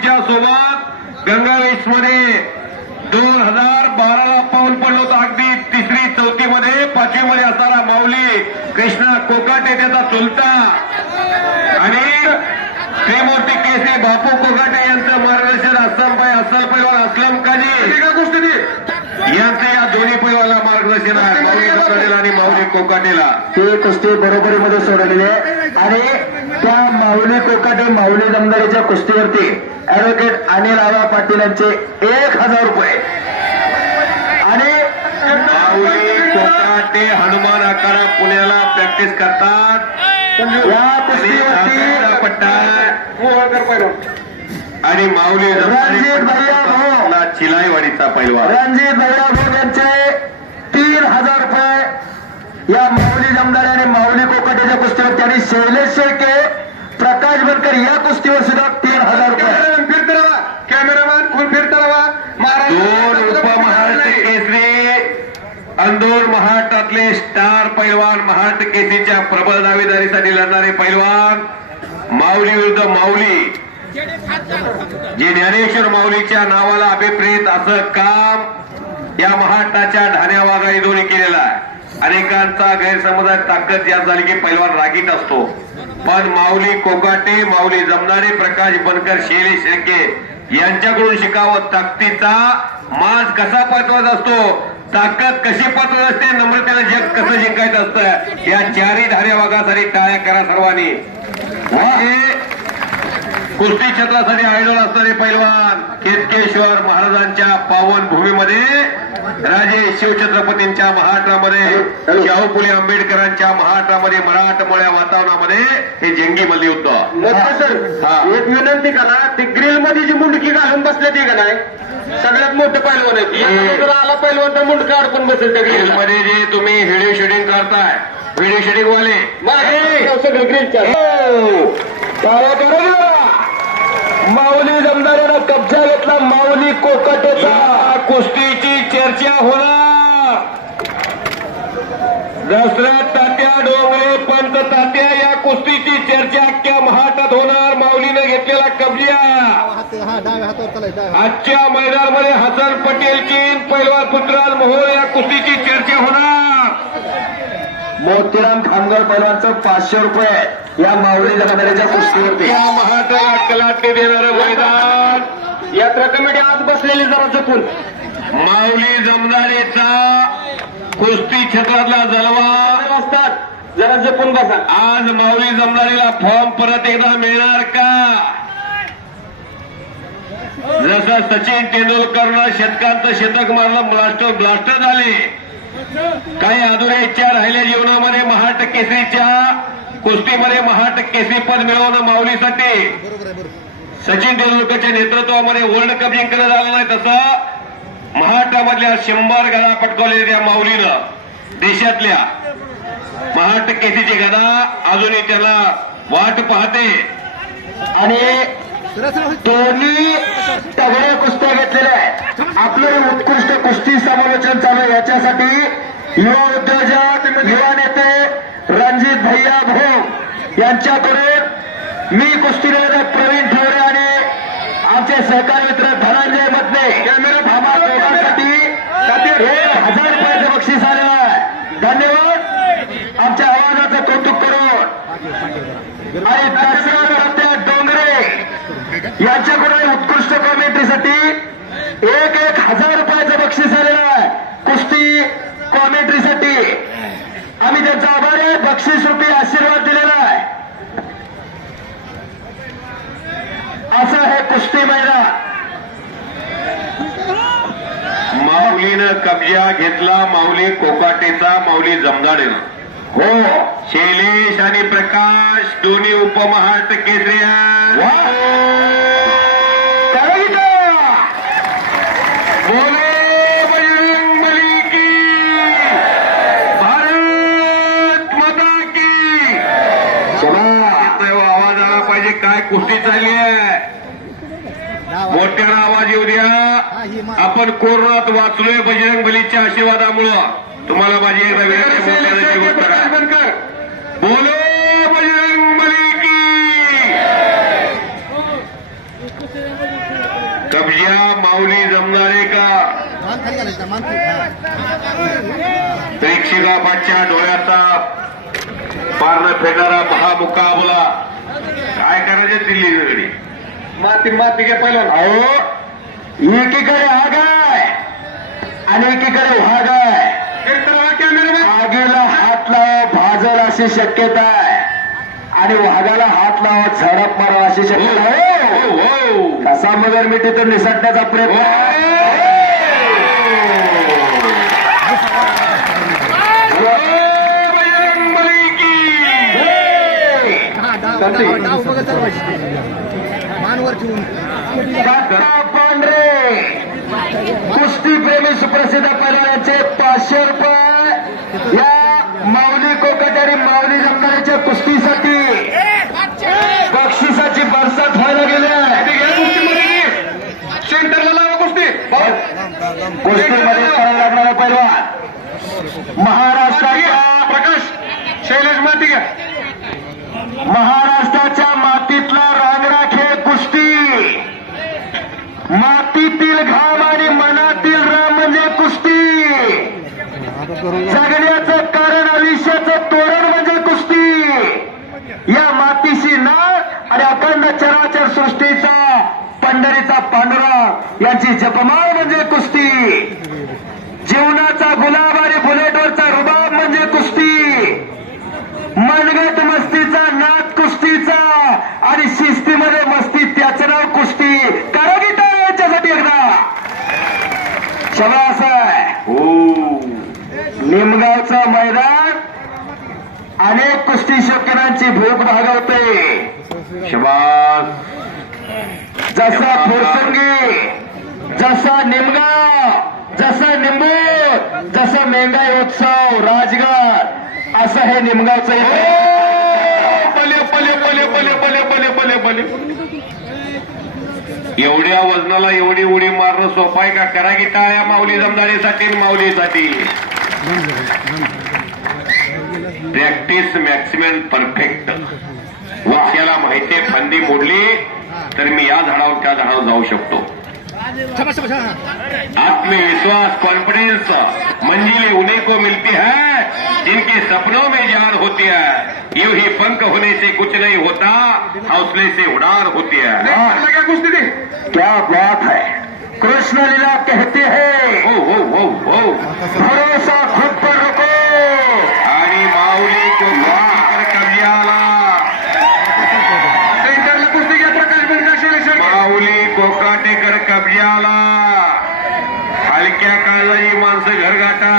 माऊलींच्या सोबत गंगावेशमध्ये दोन हजार बाराला पाऊल पडलो होतं. अगदी तिसरी चौथी मध्ये पाचवी मध्ये असणारा माऊली कृष्णा कोकाटे त्याचा चुलता. आणि त्रिमूर्ती केसरी बापू कोकाटे यांचं मार्गदर्शन असलम पाय असल पैलवान असलम काजी. एका गोष्टी यांचं या दोन्ही पैलवानला मार्गदर्शन आहे. माऊली कोकाटेला आणि माऊली कोकाटेला. ते कुस्ती बरोबरीमध्ये सोडवलेली आहे. आणि त्या माऊली दमदारीच्या कुस्तीवरती ऍडव्होकेट अनिल आबा पाटील यांचे एक हजार रुपये. आणि माऊली कोकाटे हनुमान आखाडा पुण्याला प्रॅक्टिस करतात. या आणि कुस्तीवरती पट्टा माऊली रणजित भैया भाऊ. चिलाईवाडीचा पैलवान. रणजित भैया भोग यांचे तीन हजार रुपये. या माऊली जमदार आणि माऊली कोकाटेच्या कुस्तीवरती आणि शैलेश शेळके बनकर या कुस्तीवर सुद्धा तीन हजार रुपये. कॅमेरामॅन फिरत राहा कॅमेरामॅन खून फिरत राहा दोन उपमहाराष्ट्र केसरी अंदोर महाराष्ट्रातले स्टार पैलवान महाराष्ट्र केसरीच्या प्रबळ दावेदारीसाठी लढणारे पैलवान माऊली विरुद्ध माऊली. जे ज्ञानेश्वर माऊलीच्या नावाला अभिप्रेत असं काम या महाराष्ट्राच्या ढाण्या वाघाई दोन्ही केलेलं आहे. अनेकांचा गैरसमजात ताकद जास्त झाली की पैलवान रागीट असतो. पण माऊली कोकाटे माऊली जमणारे प्रकाश बनकर शेले शेळके यांच्याकडून शिकावं. ताकदीचा मास कसा पाठवत असतो? ताकद कशी पाठवत असते? नम्रतेला जग कसं जिंकायचं असतं? या चारही धाऱ्या वाघासाठी टाळ्या करा सर्वांनी. कुस्ती क्षेत्रासाठी आयडॉल असणारे पैलवान केतकेश्वर महाराज पावन भूमीमध्ये राजे शिवछत्रपतींच्या महाराष्ट्रामध्ये शाहू फुले आंबेडकरांच्या महाराष्ट्रामध्ये मराठमोळ्या वातावरणामध्ये हे जंगी मल्लयुद्ध सर हा. एक विनंती करा ती ग्रिलमध्ये जी मुंडकी घालून बसले ती का नाही? सगळ्यात मोठं पैलवान आहे आला पैलवान तर मुंडका अडकून बसेल त्या ग्रिलमध्ये जे तुम्ही व्हिडिओ शूटिंग करताय व्हिडिओ शूटिंग वाले सगळं ग्रिलच्या माऊली जमदारानं कब्जा घेतला माऊली कोकाटेचा कुस्तीची चर्चा होणार. दसरा तात्या डोंगरे पंत तात्या या कुस्तीची चर्चा अख्ख्या महाटात होणार. माऊलीनं घेतलेला कब्जा. आजच्या मैदानामध्ये हसन पटेलची पैलवान पुत्राल मोहोळ या कुस्तीची चर्चा होणार. मोतीराम खामगाव पैलवानचं पाचशे रुपये या माऊली जमदारीच्या कुस्तीवरती. या महाटा कलाटे देणारं मैदान. यात्रा कमिटी आज बसलेली जरा जपून. माऊली जमदारेचा कुस्ती क्षेत्रातला जलवा. असतात जरा जपून बसा. आज माऊली जमदारीला फॉर्म परत एकदा मिळणार का? जसं सचिन तेंडुलकरनं शतकांचं शतक मारलं ब्लास्टर ब्लास्टर झाले. काही अधुऱ्या इच्छा राहिल्या जीवनामध्ये महाराष्ट्र केसरीच्या कुस्तीमध्ये महाराष्ट्र केसरी पद मिळवणं माऊलीसाठी. सचिन तेंडुलकरच्या नेतृत्वामध्ये वर्ल्ड कप जिंकणं झालं नाही तसं महाराष्ट्रामधल्या शंभर गदा पटकावलेल्या त्या माऊलीनं देशातल्या महाराष्ट्र केसीची गदा अजूनही त्याला वाट पाहते. आणि दोन्ही तगड्या कुस्त्या घेतलेल्या आहेत. आपलं उत्कृष्ट कुस्ती समालोचन चालू आहे. याच्यासाठी युवा उद्योजक युवा नेते रणजित भैया भाऊ यांच्याकडून मी कुस्तीनगर प्रवीण ठवरे आणि आमचे सहकारी मित्र धनंजय मतने कॅमेरा एक हजार रुपयाचं बक्षीस आलेलं आहे. धन्यवाद. आमच्या आवाजाचं कौतुक करून. आणि दसरा डोंगरे. यांच्याकडून उत्कृष्ट कॉमेंट्रीसाठी एक एक हजार रुपयाचं बक्षीस आलेलं आहे. कुस्ती कॉमेंट्रीसाठी आम्ही त्यांचा आभार आहे. बक्षीस रुपये आशीर्वाद दिलेला आहे असं हे कुस्ती मैदान माऊलीनं कब्जा घेतला माऊली कोकाटेचा माऊली जमदाडेनं. हो. शैलेश आणि प्रकाश दोन्ही उपमहाराष्ट्र केसरी आपण कोरोनात वाचलोय म्हणजे बजरंग बलीच्या आशीर्वादामुळं. तुम्हाला माझी एक नवीन बोलो म्हणजे बजरंग बली की. कब्जिया माऊली जमणारे का? प्रेक्षिकाबाच्या डोळ्याचा पारण फेडणारा महामुकाबला. काय करायचे दिल्ली माती माती घे पहिला अहो ही ठिकाणी आगा. आणि एकीकडे भाग आहे. भागेला हात लाव भाजल अशी शक्यता आहे. आणि वाघाला हात लाव झडप मारा अशी शक्यता कसा मगर मी तिथून निसटण्याचा प्रयत्न मानवर ठेवून. पांढरे. कुस्ती प्रेमी सुप्रसिद्ध पैलवानाचे पाचशे रुपये या माऊली आणि माऊली जमणाऱ्याच्या कुस्तीसाठी. बक्षिसाची बरसात व्हायला गेली आहे. सेंटरला लावा कुस्ती. कुस्तीमध्ये करायला लागणारा पैलवान महाराष्ट्राच्या प्रकाश. शैलेश माती घ्या. महाराष्ट्राच्या मातीतील घाम आणि मनातील राम म्हणजे कुस्ती. जगण्याचं कारण आयुष्याचं तोरण म्हणजे कुस्ती. या मातीशी नाळ आणि अखंड चराचर सृष्टीचा पंढरीचा पांडुरा यांची जपमाळ म्हणजे कुस्ती जीवनाचा गुलाब आणि बुलेटवरचा रुबाब म्हणजे कुस्ती मनगट मस्तीचा नाद कुस्तीचा आणि शिस्तीमध्ये मस्ती त्याचं नाव कुस्ती करा गीता याच्यासाठी एकदा शबास आहे हो निमगावचं मैदान अनेक कुस्ती शौकीनांची भूक भागवते शिवास जसा फुरसंगी जसा निमगा जसा निंबूर जसा मेंगाई उत्सव राजगड असं हे निमगावचं इथे. पले पले पले पले पले पले पले पले. एवढ्या वजनाला एवढी उडी मारणं सोपं आहे का? करा की टाळ्या माऊली जमदारीसाठी माऊलीसाठी. प्रॅक्टिस मॅक्सिमम परफेक्ट वक्ष्याला माहितीये फंदी मोडली तर मी या झाडावर त्या झाडावर जाऊ शकतो. आत्मविश्वास कॉन्फिडेंस मंजिलें उन्हीं को मिलती है जिनके सपनों में जान होती है। यूँ ही पंख होने से कुछ नहीं होता हौसले से उड़ान होती है। सेंटरला घ्या कुस्ती दे क्या बात है? कृष्ण लीला कहते हो। भरोसा खुद पर रखो। कब्जाला हलक्या काळजाची माणसं घरगाठा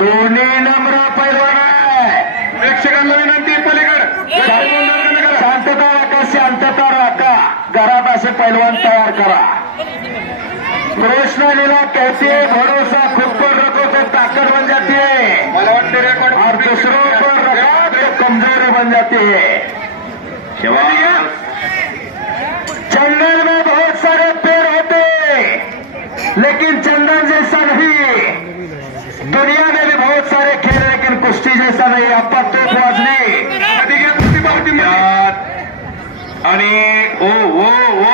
दोन्ही नम्र पैलवान प्रेक्षकांना विनंती पलीकडे. शांतता राखा शांतता राखा. घरात असे पैलवान तयार करा. कृष्ण लीला कहते भरोसा खुद पर रखो तो ताकत बन जाती. है मला वाटतं रेकॉर्ड और दूसरों पर रखा तो कमजोरी बन जाती. है शबास लेकिन चंदन जैसा नहीं। दुनिया में भी बहुत सारे खेल हैं, लेकिन कुश्ती जैसा नहीं आपा तोप वाजली कधी घ्या कुस्ती पावती त्यात आणि ओ ओ ओ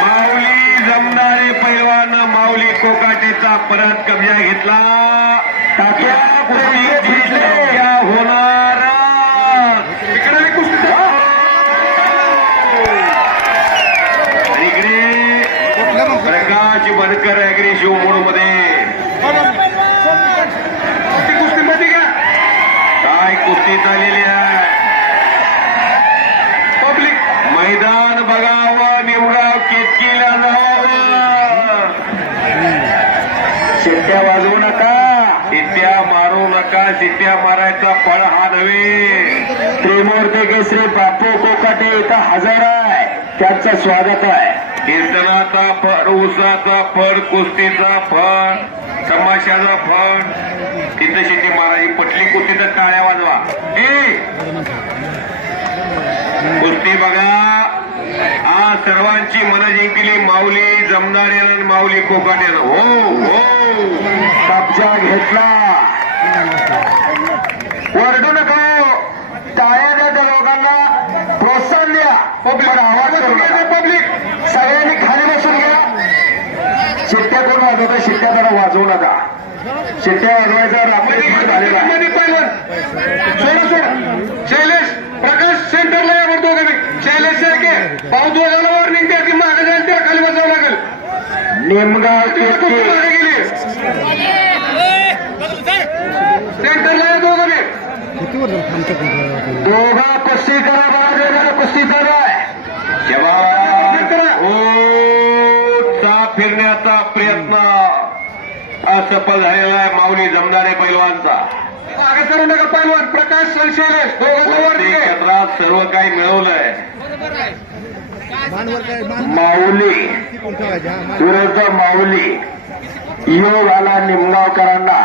माऊली जमणारे पैलवान माऊली कोकाटेचा परत कब्जा घेतला टाक्या कुस्ती कुस्ती जिंकल्या होणार इकडे आहे कुस्ती आणि इकडे प्रकाश बनकर अॅग्री शिवमोडमध्ये कुस्ती कुस्ती मध्ये घ्या काय कुस्ती चाललेली आहे पब्लिक मैदान बघावं निवडाव केतकीला जावं शिट्ट्या वाजवू नका सिट्ट्या मारू नका सिट्ट्या मारायचा फळ हा नव्हे. त्रिमूर्ती केसरी बापू कोकाटे इथं हजर आहे. त्यांचं स्वागत आहे. कीर्तनाचा फळ उसाचा फळ कुस्तीचा फळ तमाशाचा फळ. तिथं शिट्टी मारायची पटली कुस्ती तर टाळ्या वाजवा. कुस्ती बघा. आज सर्वांची मन जिंकली माऊली जमदाऱ्यानं माऊली कोकाट्यानं हो हो. कब्जा घेतला. ओरडू नका. हो. पब्लिक आवाज करू नका. पब्लिक सगळ्यांनी खाली बसून घ्या. शिट्ट्या कोण वाजवता शिट्ट्या जरा वाजवू नका. शिट्ट्या वाजवायचा रात्री झालेला शैलेश प्रकाश सेंटरला या बरं दोघं बी. शैलेश सारखे भाऊ दोघांना वॉर्निंग द्या मागे जाईल त्याला खाली बसावं लागेल. निमगाव मागे गेली. सेंटरला या दोघं कुस्ती करा बाळा कुस्ती करा चा फिरण्याचा प्रयत्न असफल झालेला आहे माऊली जमदारे पैलवानचा. मागे करू नका पहिलवान प्रकाश शैलेश दोघांना वॉर्निंग क्षेत्रात सर्व काही मिळवलंय. माऊली. विरुद्ध माऊली. योग आला निमगावकरांना.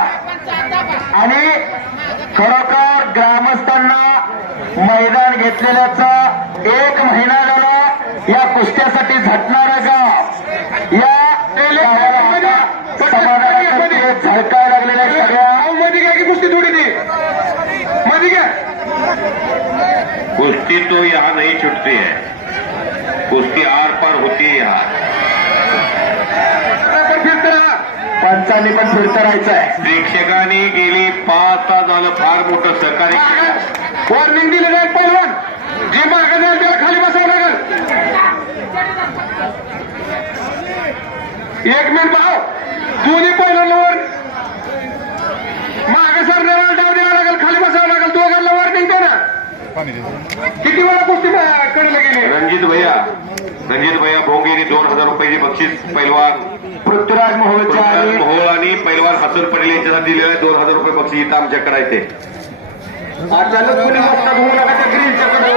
आणि खरोखर ग्रामस्थांना मैदान घेतलेल्याचा एक महिना झाला या कुस्त्यासाठी झटणारं गाव. या झळकायला लागलेल्या सगळ्या भाऊ मध्ये? घ्या की कुस्ती थोडी ती. मध्ये घ्या कुश्ती तो यहाँ नहीं छूटती है। कुश्ती आर पार होती है पंचांनी पण फिरतं राहायचं आहे. प्रेक्षकांनी गेली पाच तास झालं फार मोठं सहकार्य. वॉर्निंग दिलं जाईल पहिलवान जे मागे जाईल त्याला खाली बसावं लागेल. एक मिनिट भाऊ दोन्ही पहिल्यांवर मागे सरणाऱ्याला डाव द्यावा लागेल खाली बसावं लागेल. दोघांना वॉर्निंग द्या ना. किती वेळा कुस्ती कडे गेली? रणजित भैया रणजित भैया भोंगेने दोन हजार रुपयाची बक्षीस पैलवान. पृथ्वीराज मोहोळ आणि पैलवान हसन पटेल यांच्यासाठी दिलेलं आहे दोन हजार रुपये बक्षीस इथं आमच्याकडे आहे ते. अचानक कुणी मस्तात होऊ नका त्या ग्रीनच्या कडे.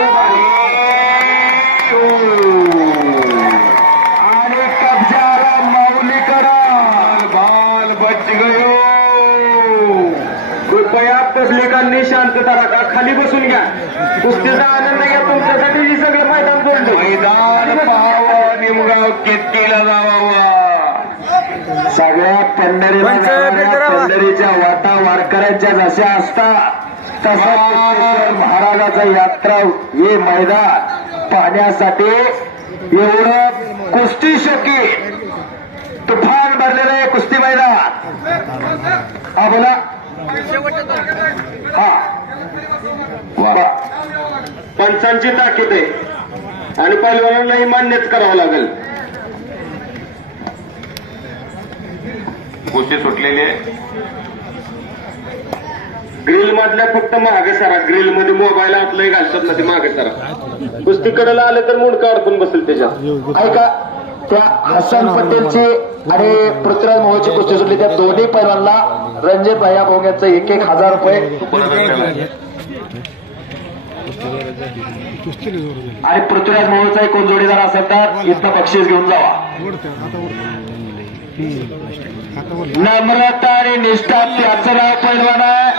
आणि कब्जाला माऊलीकडा बाल बच गयो. कृपया पब्लिकांनी शांतता राखा. खाली बसून घ्या. कुस्तीचा आनंद घ्या. तुमच्यासाठी हे सगळं जोडलं मैदान पाहावं निमगाव केतकीला जावावा सगळ्या जाणाऱ्या पंढरीच्या वाटा वारकऱ्यांच्या जशा असतात तसं महाराजाचं यात्रा हे मैदान पाहण्यासाठी एवढं कुस्ती शौकीन तुफान भरलेलं आहे कुस्ती मैदान. हा बोला. हा. पंचांची ताकीद आहे. आणि पैलवानांनाही मान्यच करावं लागेल. कुस्ती सुटलेली आहे. ग्रिल मधल्या फक्त मागे सरा. ग्रिलमध्ये मोबाईल आतलंही घालतात ना ते मागे सरा. कुस्ती कडेला आलं तर मुंडका अडकून बसेल त्याच्यात ऐका त्या हसन पटेलची आणि पृथ्वीराज मोहची कुस्ती सुटली. त्या दोन्ही पैलवानला रणजित भैया भाऊ यांचं एक एक हजार रुपये. आणि पृथ्वीराज मोहचा कोण जोडीदार असेल तर इथं बक्षीस घेऊन जावा. नम्रता आणि निष्ठा त्याचं नाव पैलवान आहे.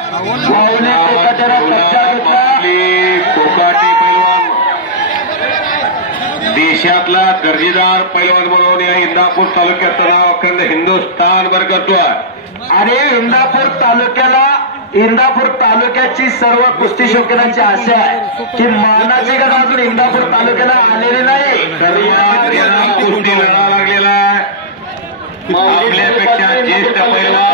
माऊली कोकाटेला कब्जा घेतला. आपली कोकाटी पैलवान. देशातला दर्जेदार पैलवान म्हणून या इंदापूर तालुक्याचं नाव अखंड हिंदुस्थान वर करतोय आणि इंदापूर तालुक्याला इंदापूर तालुक्याची सर्व कुस्ती शौकीनांची आशा आहे की मानाची गण अजून इंदापूर तालुक्याला आलेली नाही. कुस्ती लढा लागलेला आपल्यापेक्षा ज्येष्ठ पहिला